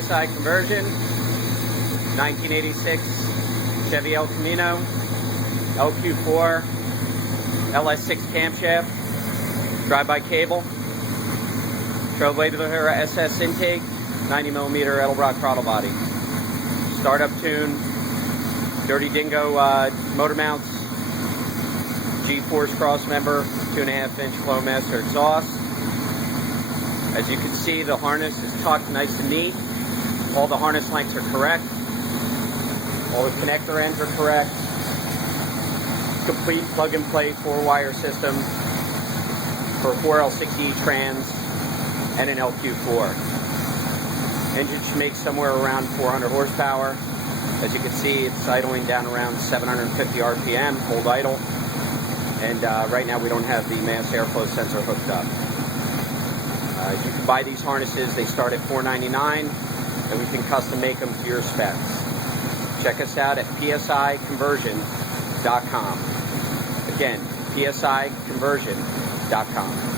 PSI Conversion, 1986 Chevy El Camino, LQ4, LS6 camshaft, drive-by cable, Trailblazer SS intake, 90mm Edelbrock throttle body, startup tune, Dirty Dingo motor mounts, G-force cross member, 2.5-inch Flowmaster exhaust. As you can see, the harness is tucked nice and neat. All the harness lengths are correct. All the connector ends are correct. Complete plug-and-play 4-wire system for 4 L6E trans and an LQ4. Engine should make somewhere around 400 horsepower. As you can see, it's idling down around 750 RPM, cold idle. And right now we don't have the mass airflow sensor hooked up. You can buy these harnesses. They start at $4.99, and we can custom make them to your specs. Check us out at PSIConversion.com. Again, PSIConversion.com.